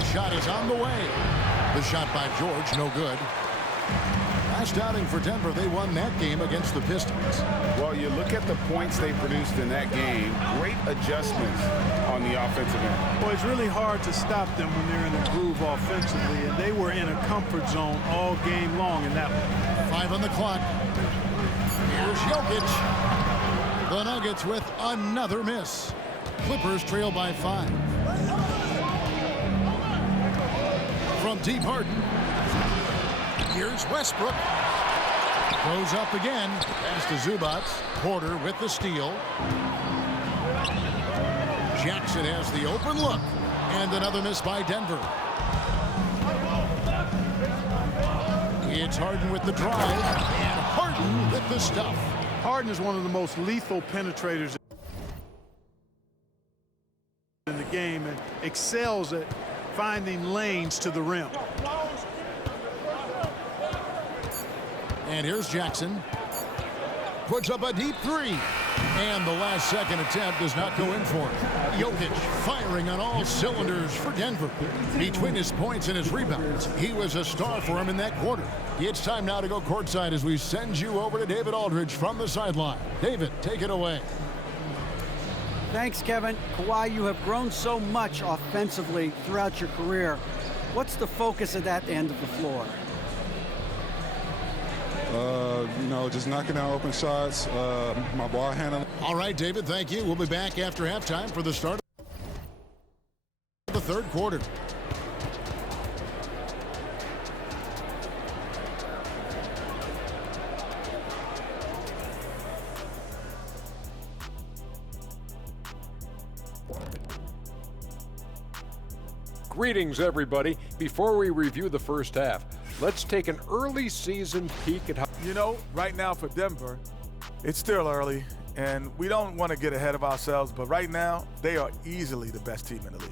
steal shot is on the way. The shot by George, no good. Last outing for Denver, they won that game against the Pistons. Well, you look at the points they produced in that game. Great adjustments on the offensive end. Well, it's really hard to stop them when they're in a groove offensively, and they were in a comfort zone all game long in that one. 5 on the clock. Here's Jokic. The Nuggets with another miss. Clippers trail by 5. From deep, Harden. Here's Westbrook. Goes up again. Pass to Zubac. Porter with the steal. Jackson has the open look. And another miss by Denver. It's Harden with the drive. And Harden with the stuff. Harden is one of the most lethal penetrators in the game and excels at finding lanes to the rim. And here's Jackson. Puts up a deep 3. And the last second attempt does not go in for it. Jokic firing on all cylinders for Denver. Between his points and his rebounds, he was a star for him in that quarter. It's time now to go courtside as we send you over to David Aldridge from the sideline. David, take it away. Thanks, Kevin. Kawhi, you have grown so much offensively throughout your career. What's the focus of that end of the floor? Just knocking down open shots, my ball handling. All right, David, thank you. We'll be back after halftime for the start of the third quarter. Greetings, everybody. Before we review the first half, let's take an early season peek at how... You know, right now for Denver, it's still early, and we don't want to get ahead of ourselves, but right now, they are easily the best team in the league.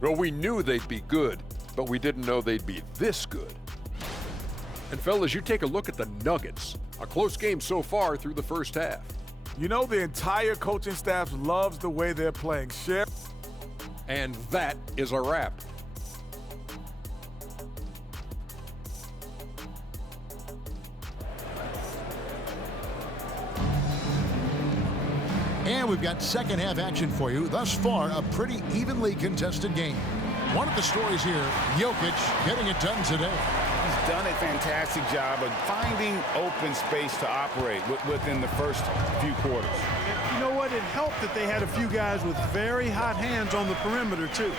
Well, we knew they'd be good, but we didn't know they'd be this good. And fellas, you take a look at the Nuggets. A close game so far through the first half. You know, the entire coaching staff loves the way they're playing. And that is a wrap. And we've got second half action for you. Thus far, a pretty evenly contested game. One of the stories here, Jokic getting it done today. He's done a fantastic job of finding open space to operate within the first few quarters. You know what? It helped that they had a few guys with very hot hands on the perimeter, too.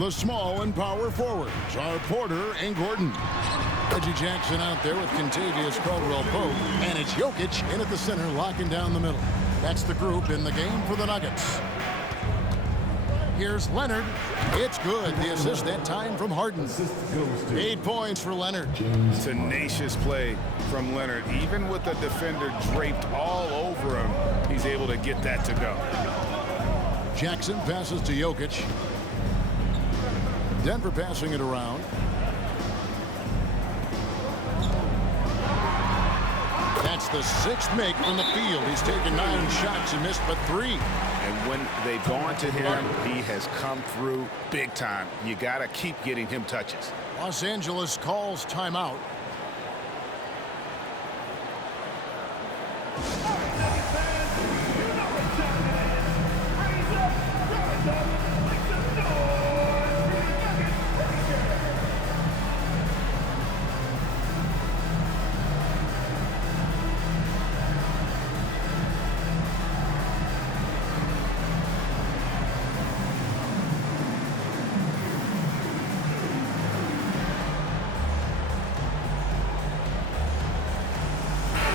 The small and power forwards are Porter and Gordon. Reggie Jackson out there with Kentavious Caldwell-Pope. And it's Jokic in at the center, locking down the middle. That's the group in the game for the Nuggets. Here's Leonard. It's good. The assist that time from Harden. 8 points for Leonard. Tenacious play from Leonard. Even with the defender draped all over him, he's able to get that to go. Jackson passes to Jokic. Denver passing it around. That's the 6th make from the field. He's taken 9 shots and missed but 3. And when they've gone to him, he has come through big time. You got to keep getting him touches. Los Angeles calls timeout.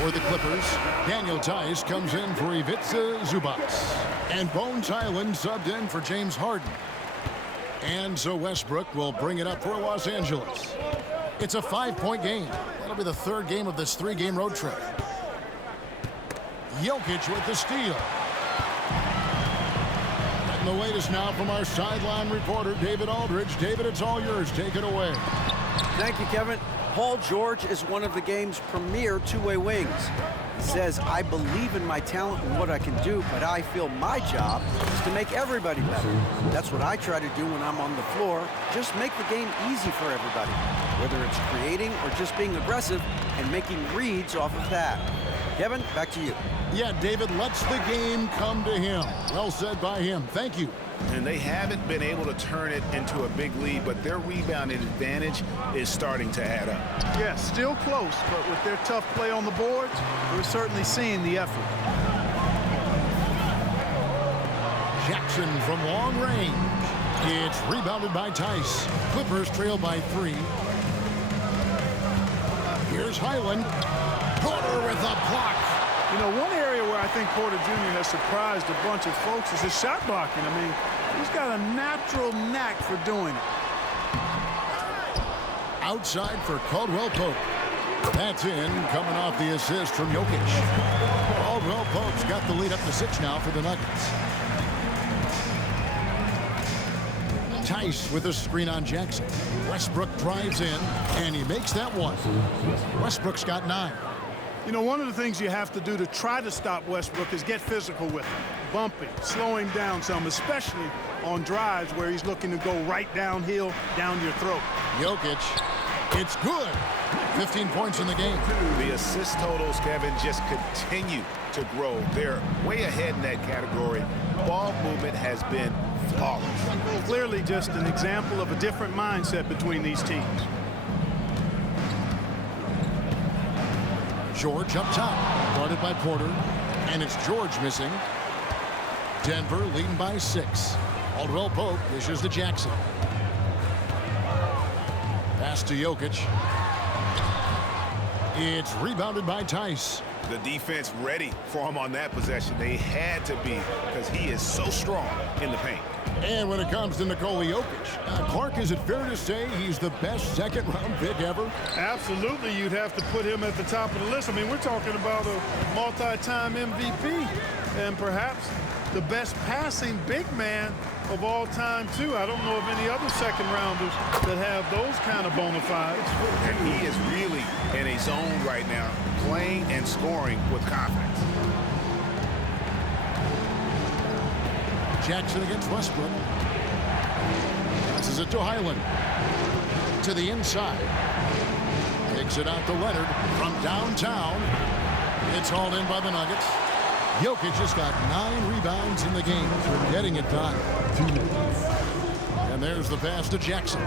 For the Clippers, Daniel Tice comes in for Ivica Zubac. And Bones Hyland subbed in for James Harden. And so Westbrook will bring it up for Los Angeles. It's a 5-point game. That'll be the 3rd game of this 3-game road trip. Jokic with the steal. And the latest now from our sideline reporter, David Aldridge. David, it's all yours. Take it away. Thank you, Kevin. Paul George is one of the game's premier two-way wings. He says, I believe in my talent and what I can do, but I feel my job is to make everybody better. That's what I try to do when I'm on the floor. Just make the game easy for everybody, whether it's creating or just being aggressive and making reads off of that. Kevin, back to you. Yeah, David lets the game come to him. Well said by him. Thank you. And they haven't been able to turn it into a big lead, but their rebounding advantage is starting to add up. Yeah, still close, but with their tough play on the boards, we're certainly seeing the effort. Jackson from long range. It's rebounded by Tice. Clippers trail by 3. Here's Highland. Porter with a block. You know, one area where I think Porter Jr. has surprised a bunch of folks is his shot blocking. I mean, he's got a natural knack for doing it. Outside for Caldwell Pope. That's in, coming off the assist from Jokic. Caldwell Pope's got the lead up to 6 now for the Nuggets. Tice with a screen on Jackson. Westbrook drives in, and he makes that one. Westbrook's got 9. You know, one of the things you have to do to try to stop Westbrook is get physical with him. Bumping, slow him down some, especially on drives where he's looking to go right downhill, down your throat. Jokic, it's good. 15 points in the game. The assist totals, Kevin, just continue to grow. They're way ahead in that category. Ball movement has been flawless. Clearly just an example of a different mindset between these teams. George up top, guarded by Porter, and it's George missing. Denver leading by 6. Caldwell Pope dishes to Jackson. Pass to Jokic. It's rebounded by Tice. The defense ready for him on that possession. They had to be, because he is so strong in the paint. And when it comes to Nikola Jokic, Clark, is it fair to say he's the best second-round pick ever? Absolutely, you'd have to put him at the top of the list. I mean, we're talking about a multi-time MVP and perhaps the best passing big man of all time, too. I don't know of any other second-rounders that have those kind of bona fides. And he is really in a zone right now, playing and scoring with confidence. Jackson against Westbrook. Passes it to Highland. To the inside. Takes it out to Leonard from downtown. It's hauled in by the Nuggets. Jokic just got 9 rebounds in the game for getting it done. And there's the pass to Jackson.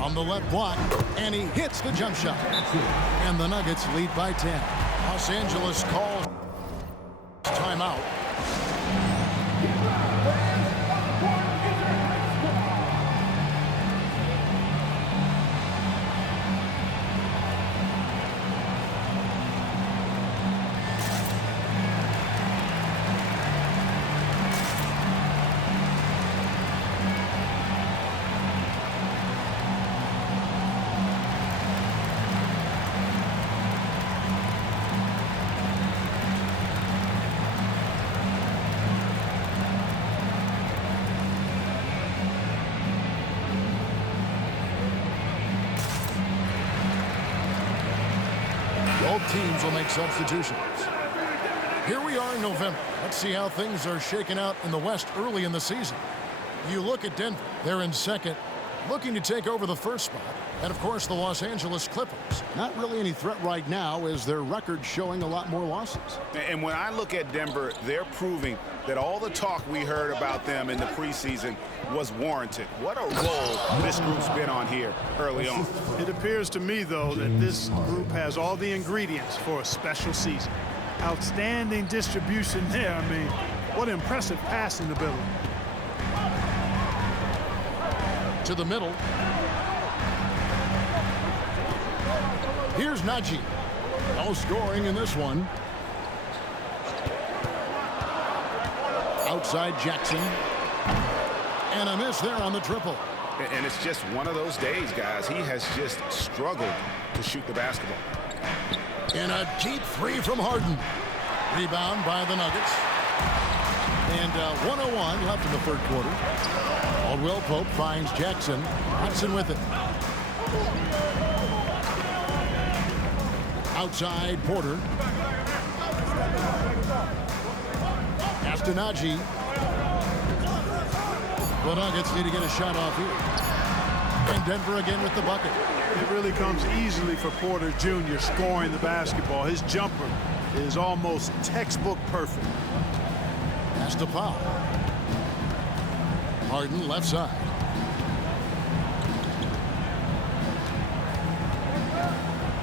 On the left block, and he hits the jump shot. And the Nuggets lead by 10. Los Angeles calls timeout. Both teams will make substitutions. Here we are in November. Let's see how things are shaking out in the West early in the season. You look at Denver. They're in second, looking to take over the first spot. And, of course, the Los Angeles Clippers. Not really any threat right now, as their record showing a lot more losses. And when I look at Denver, they're proving that all the talk we heard about them in the preseason was warranted. What a role this group's been on here early on. It appears to me, though, that this group has all the ingredients for a special season. Outstanding distribution there. I mean, what impressive passing ability. To the middle. Here's Najee. No scoring in this one. Outside Jackson. And a miss there on the triple. And it's just one of those days, guys. He has just struggled to shoot the basketball. And a deep 3 from Harden. Rebound by the Nuggets. And 1:01 left in the third quarter. Caldwell Pope finds Jackson. Hudson with it. Outside, Porter. Castanagi. The Nuggets need to get a shot off here. And Denver again with the bucket. It really comes easily for Porter Jr. scoring the basketball. His jumper is almost textbook perfect. Pass to Powell. Harden left side.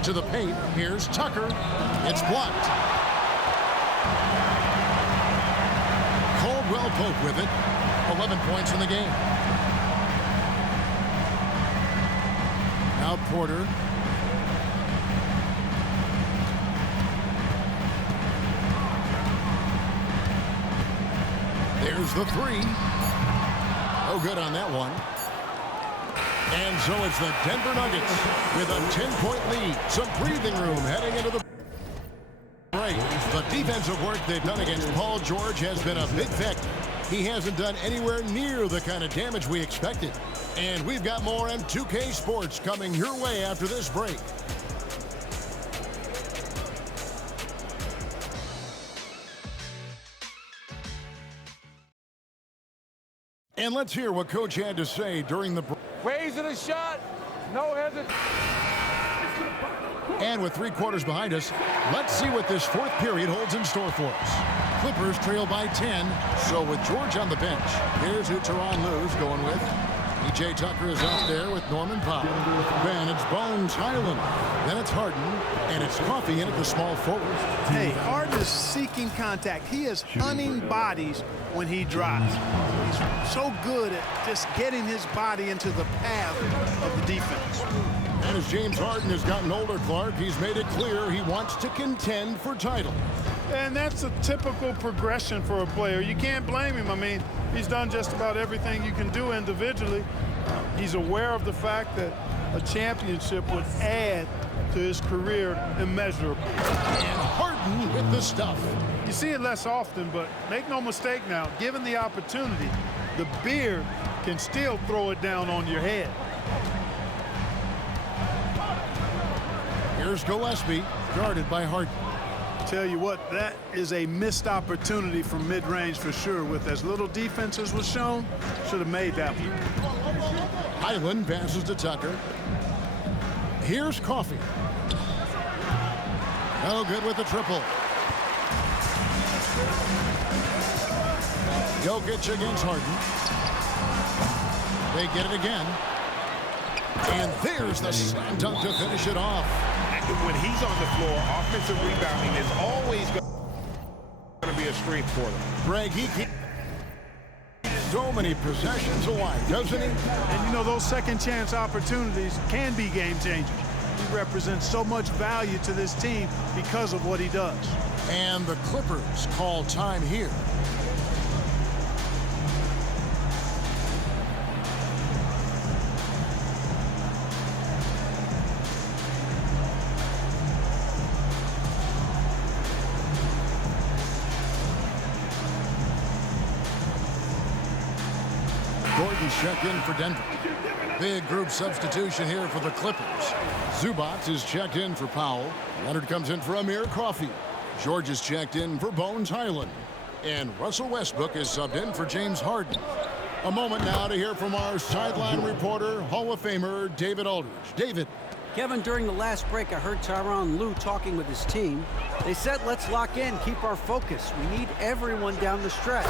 To the paint. Here's Tucker. It's blocked. Caldwell Pope with it. 11 points in the game. Now Porter. There's the three. Oh, good on that one. And so it's the Denver Nuggets with a 10-point lead. Some breathing room heading into the break. The defensive work they've done against Paul George has been a big factor. He hasn't done anywhere near the kind of damage we expected. And we've got more M2K Sports coming your way after this break. And let's hear what Coach had to say during the break. Raising a shot, no hesitation. And with 3 quarters behind us, let's see what this fourth period holds in store for us. Clippers trail by 10, so with George on the bench, here's who Tyronn Lue's going with. P.J. Tucker is out there with Norman Powell. Then it's Bones Highland. Then it's Harden, and it's Coffey in at the small forward. Hey, Harden is seeking contact. He is hunting bodies when he drives. He's so good at just getting his body into the path of the defense. And as James Harden has gotten older, Clark, he's made it clear he wants to contend for title. And that's a typical progression for a player. You can't blame him. I mean, he's done just about everything you can do individually. He's aware of the fact that a championship would add to his career immeasurably. And Harden with the stuff. You see it less often, but make no mistake now, given the opportunity, the beard can still throw it down on your head. Here's Gillespie, guarded by Harden. Tell you what, that is a missed opportunity from mid-range for sure. With as little defense as was shown, should have made that one. Highland passes to Tucker. Here's Coffey. No good with the triple. Jokic against Harden. They get it again. And there's the slam dunk to finish it off. When he's on the floor, offensive rebounding is always going to be a strength for them. Greg, he keeps so many possessions away, doesn't he? And you know, those second chance opportunities can be game changers. He represents so much value to this team because of what he does. And the Clippers call time here. Gordon's checked in for Denver. Big group substitution here for the Clippers. Zubac is checked in for Powell. Leonard comes in for Amir Coffey. George is checked in for Bones Highland. And Russell Westbrook is subbed in for James Harden. A moment now to hear from our sideline reporter, Hall of Famer David Aldridge. David. Kevin, during the last break, I heard Tyronn Lue talking with his team. They said, let's lock in, keep our focus. We need everyone down the stretch.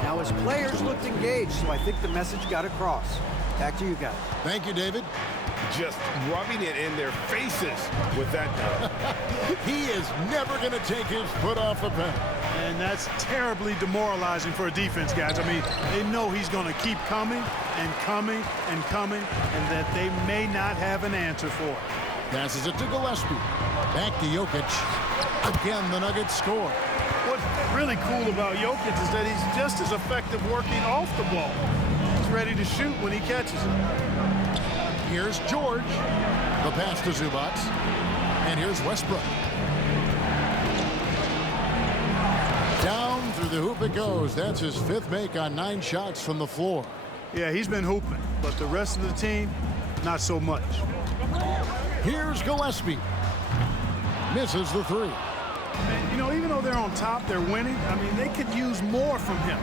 Now, his players looked engaged, so I think the message got across. Back to you guys. Thank you, David. Just rubbing it in their faces with that. He is never going to take his foot off the pedal. And that's terribly demoralizing for a defense, guys. I mean, they know he's going to keep coming and coming and coming, and that they may not have an answer for it. Passes it to Gillespie. Back to Jokic. Again, the Nuggets score. What's really cool about Jokic is that he's just as effective working off the ball. He's ready to shoot when he catches it. Here's George. The pass to Zubac. And here's Westbrook. Down through the hoop it goes. That's his 5th make on 9 shots from the floor. Yeah, he's been hooping, but the rest of the team, not so much. Here's Gillespie. misses the three. And, you know, even though they're on top, they're winning. I mean, they could use more from him.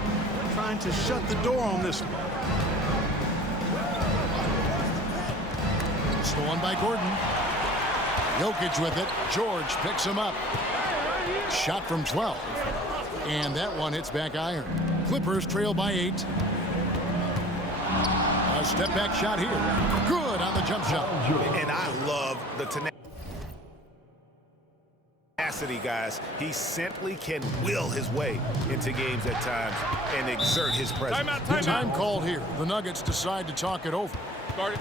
Trying to shut the door on this one. Stolen by Gordon. Jokic with it. George picks him up. Shot from 12. And that one hits back iron. Clippers trail by 8. A step back shot here. Good on the jump shot. And I love the tenacity, guys. He simply can will his way into games at times and exert his presence. The time called here. The Nuggets decide to talk it over. Guard it.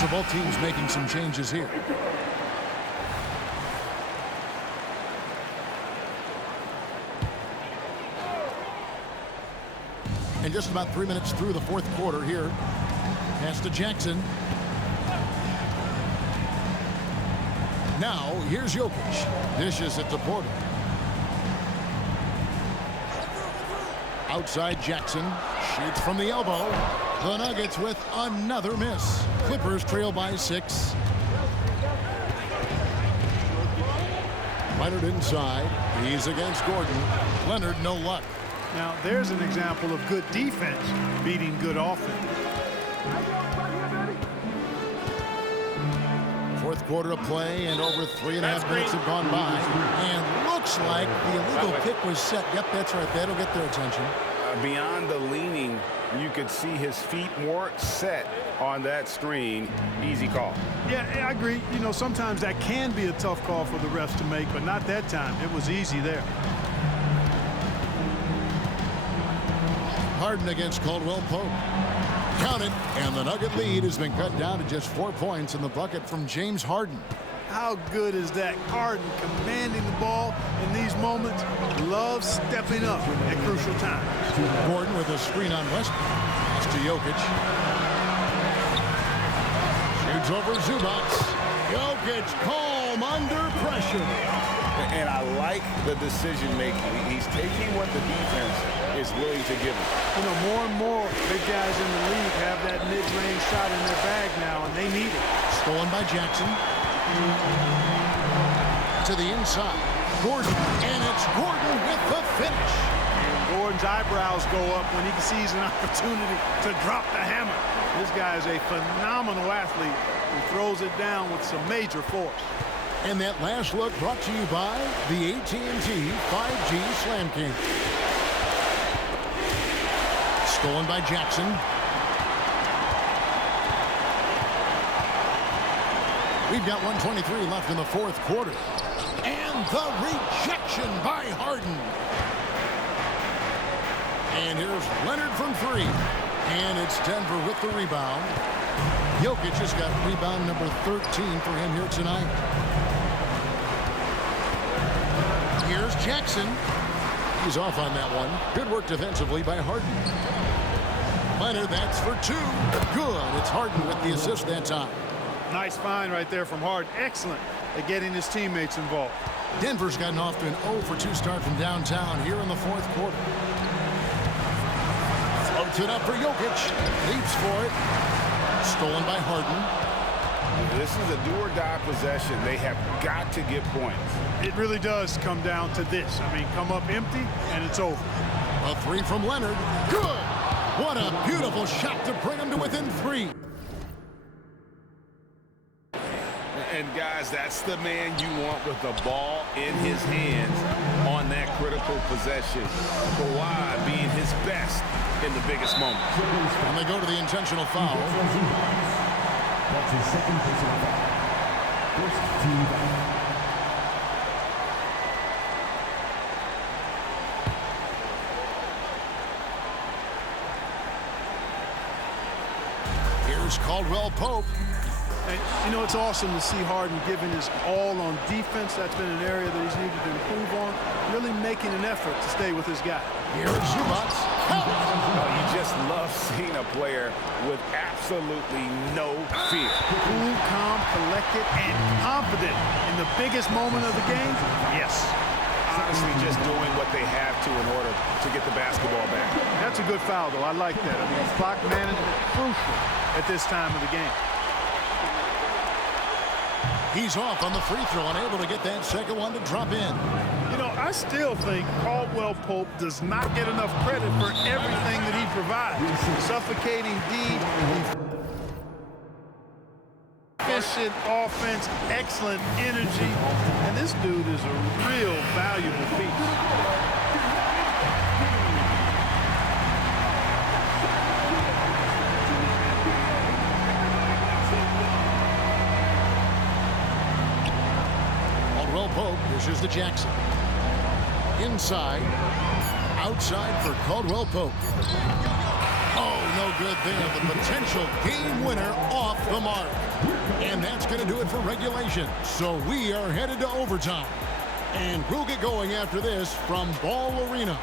So both teams making some changes here. And just about 3 minutes through the fourth quarter here. Pass to Jackson. Now, here's Jokic. Dishes it to Porter. Outside Jackson. Shoots from the elbow. The Nuggets with another miss. Clippers trail by 6. Leonard inside. He's against Gordon. Leonard, no luck. Now, there's an example of good defense beating good offense. Fourth quarter of play, and over 3.5 minutes have gone by. And looks like the illegal kick was set. Yep, that's right. That'll get their attention. Beyond the leaning, you could see his feet weren't set on that screen. Easy call. Yeah, I agree. You know, sometimes that can be a tough call for the refs to make, but not that time. It was easy there. Harden against Caldwell Pope. Count it, and the Nugget lead has been cut down to just 4 points in the bucket from James Harden. How good is that? Harden commanding the ball in these moments. Loves stepping up at crucial times. Gordon with a screen on Westbrook. Pass to Jokic. Shoots over Zubac. Jokic calm under pressure. And I like the decision making. He's taking what the defense is willing to give him. You know, more and more big guys in the league have that mid-range shot in their bag now, and they need it. Stolen by Jackson. To the inside. Gordon, and it's Gordon with the finish. And Gordon's eyebrows go up when he sees an opportunity to drop the hammer. This guy is a phenomenal athlete who throws it down with some major force. And that last look brought to you by the AT&T 5G Slam King. Stolen by Jackson. We've got 1:23 left in the fourth quarter. And the rejection by Harden. And here's Leonard from 3. And it's Denver with the rebound. Jokic has got rebound number 13 for him here tonight. Here's Jackson. He's off on that one. Good work defensively by Harden. Leonard, that's for 2. Good. It's Harden with the assist that time. Nice find right there from Harden. Excellent at getting his teammates involved. Denver's gotten off to an 0-for-2 start from downtown here in the fourth quarter. Floats it up for Jokic. Leaps for it. Stolen by Harden. This is a do-or-die possession. They have got to get points. It really does come down to this. I mean, come up empty, and it's over. A 3 from Leonard. Good. What a beautiful shot to bring him to within 3. And, guys, that's the man you want with the ball in his hands on that critical possession. Kawhi being his best in the biggest moments. And they go to the intentional foul. That's his second personal foul. First team foul. Here's Caldwell Pope. And, you know, it's awesome to see Harden giving his all on defense. That's been an area that he's needed to improve on. Really making an effort to stay with his guy. Here's Zubac. Oh, you just love seeing a player with absolutely no fear. Cool, calm, collected, and confident in the biggest moment of the game. Yes. Honestly, just doing what they have to in order to get the basketball back. That's a good foul, though. I like that. I mean, clock management crucial at this time of the game. He's off on the free throw, unable to get that second one to drop in. You know, I still think Caldwell Pope does not get enough credit for everything that he provides. Suffocating D, efficient offense, excellent energy, and this dude is a real valuable piece. Pope dishes to Jackson. Inside. Outside for Caldwell Pope. Oh, no good there. The potential game winner off the mark. And that's going to do it for regulation. So we are headed to overtime. And we'll get going after this from Ball Arena.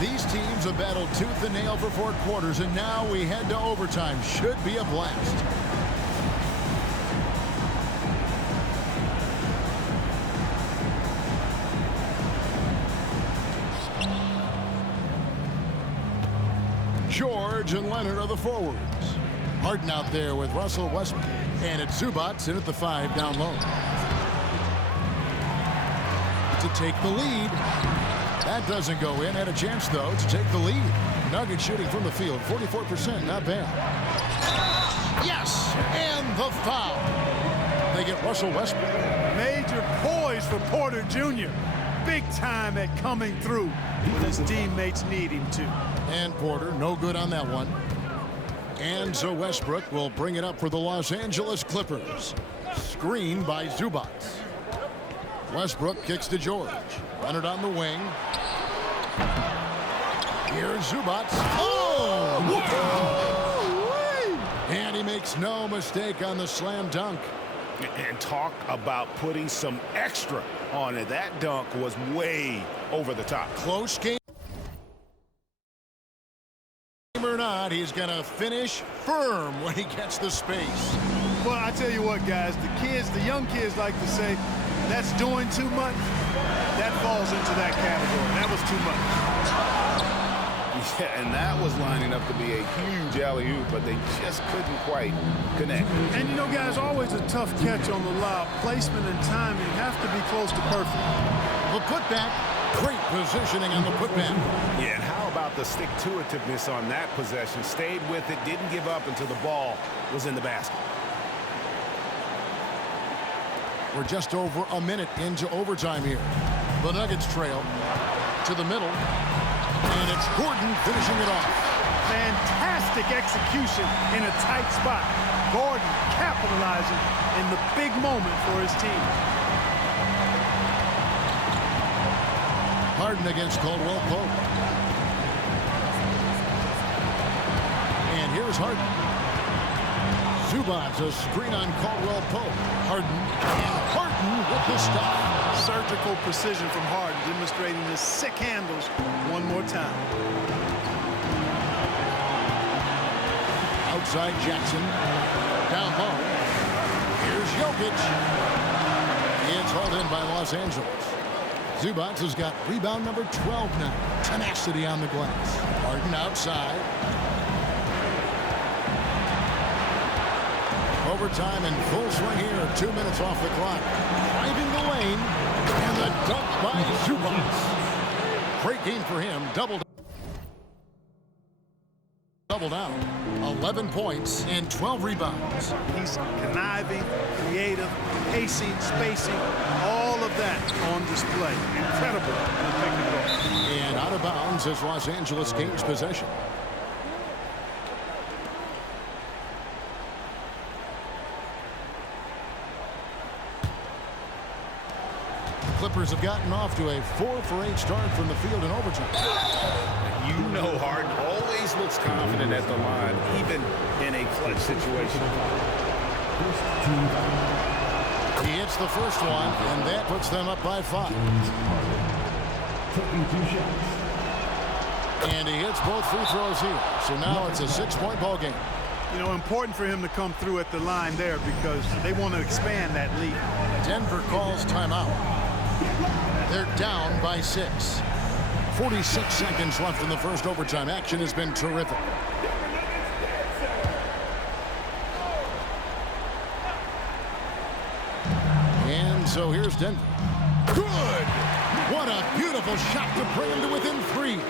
These teams have battled tooth and nail for 4 quarters, and now we head to overtime. Should be a blast. George and Leonard are the forwards. Harden out there with Russell Westbrook. And it's Zubac in at the 5 down low. To take the lead. That doesn't go in. Had a chance, though, to take the lead. Nuggets shooting from the field, 44%, not bad. Yes, and the foul. They get Russell Westbrook. Major poise for Porter Jr. Big time at coming through when his teammates need him to. And Porter, no good on that one. And so Westbrook will bring it up for the Los Angeles Clippers. Screened by Zubac. Westbrook kicks to George. Leonard on the wing. Here's Zubac. Oh! And he makes no mistake on the slam dunk. And talk about putting some extra on it. That dunk was way over the top. Close game or not, he's going to finish firm when he gets the space. Well, I tell you what, guys, the young kids like to say, that's doing too much. That falls into that category. That was too much. Yeah, and that was lining up to be a huge alley-oop, but they just couldn't quite connect. And, you know, guys, always a tough catch on the lob. Placement and timing have to be close to perfect. The putback, great positioning on the putback. Yeah, and how about the stick-to-itiveness on that possession? Stayed with it, didn't give up until the ball was in the basket. We're just over a minute into overtime here. The Nuggets trail to the middle. And it's Gordon finishing it off. Fantastic execution in a tight spot. Gordon capitalizing in the big moment for his team. Harden against Caldwell Pope. And here's Harden. Zubac, a screen on Caldwell Pope. Harden, and Harden with the stop. Surgical precision from Harden, demonstrating his sick handles one more time. side, Jackson. Down low. Here's Jokic. It's hauled in by Los Angeles. Zubac has got rebound number 12 now. Tenacity on the glass. Harden outside. Overtime in full swing here. 2 minutes off the clock. Driving the lane. And the dunk by Zubac. Great game for him. Double down. 11 points and 12 rebounds. He's conniving, creative, pacing, spacing, all of that on display. Incredible in the pick and roll. And out of bounds as Los Angeles gains possession. Clippers have gotten off to a 4-for-8 start from the field in overtime. You know Harden always looks confident at the line, even in a clutch situation. He hits the first one, and that puts them up by 5. And he hits both free throws here. So now it's a 6-point ball game. You know, important for him to come through at the line there because they want to expand that lead. Denver calls timeout. They're down by 6. 46 seconds left in the first overtime. Action has been terrific. And so here's Denver. Good! What a beautiful shot to bring him to within 3.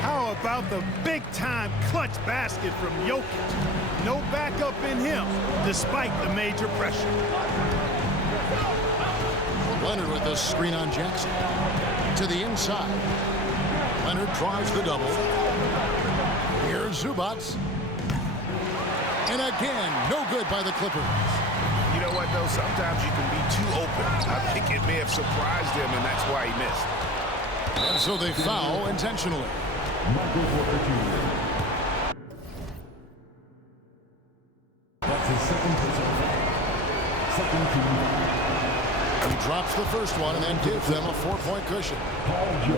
How about the big-time clutch basket from Jokic? No backup in him, despite the major pressure. Leonard with the screen on Jackson. To the inside. Leonard tries the double. Here's Zubac. And again, no good by the Clippers. You know what, though? Sometimes you can be too open. I think it may have surprised him, and that's why he missed. And so they foul intentionally. That's his second personal foul. Second team. He drops the first one and then gives them a 4-point cushion.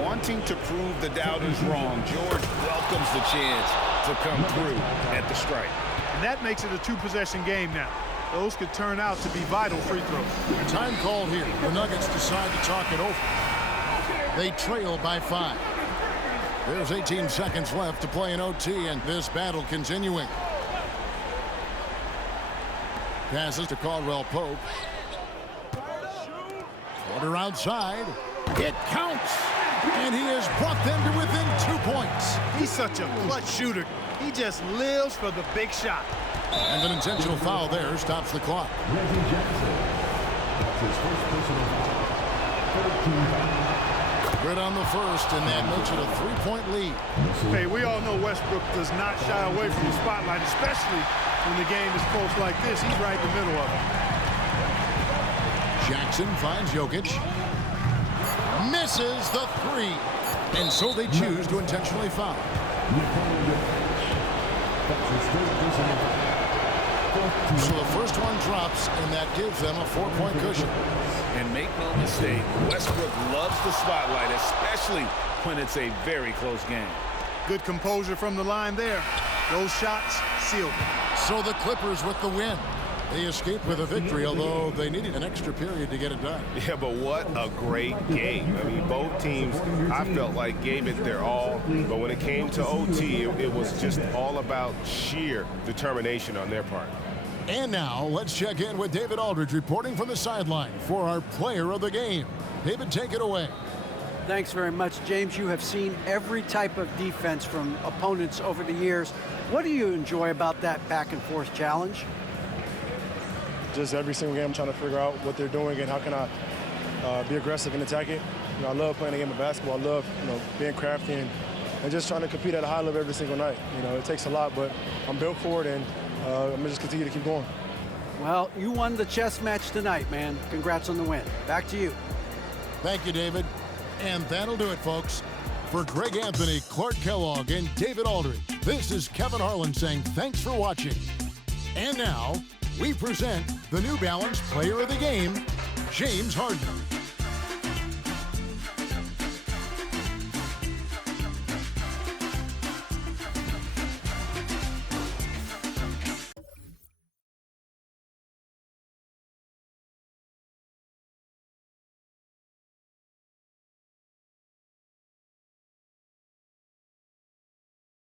Wanting to prove the doubters wrong, George welcomes the chance to come through at the stripe. And that makes it a 2-possession game now. Those could turn out to be vital free throws. Time called here. The Nuggets decide to talk it over. They trail by 5. There's 18 seconds left to play in OT, and this battle continuing. Passes to Caldwell Pope. Quarter outside. It counts. And he has brought them to within 2 points. He's such a clutch shooter. He just lives for the big shot. And an intentional foul there stops the clock. Reggie Jackson. That's his first personal foul. 13 foul. Good on the first, and that makes it a 3-point lead. Hey, we all know Westbrook does not shy away from the spotlight, especially when the game is close like this. He's right in the middle of it. Jackson finds Jokic. Misses the 3. And so they choose to intentionally foul. So the first one drops, and that gives them a 4-point cushion. And make no mistake, Westbrook loves the spotlight, especially when it's a very close game. Good composure from the line there. Those shots sealed it. So the Clippers with the win. They escaped with a victory, although they needed an extra period to get it done. Yeah, but what a great game. I mean, both teams, I felt like, gave it their all. But when it came to OT, it was just all about sheer determination on their part. And now, let's check in with David Aldridge reporting from the sideline for our player of the game. David, take it away. Thanks very much, James. You have seen every type of defense from opponents over the years. What do you enjoy about that back-and-forth challenge? Just every single game I'm trying to figure out what they're doing and how can I be aggressive and attack it. You know, I love playing the game of basketball. I love, being crafty and just trying to compete at a high level every single night. It takes a lot, but I'm built for it, and I'm going to just continue to keep going. Well, you won the chess match tonight, man. Congrats on the win. Back to you. Thank you, David. And that'll do it, folks. For Greg Anthony, Clark Kellogg, and David Aldridge, this is Kevin Harlan saying thanks for watching. And now, we present the New Balance Player of the Game, James Harden.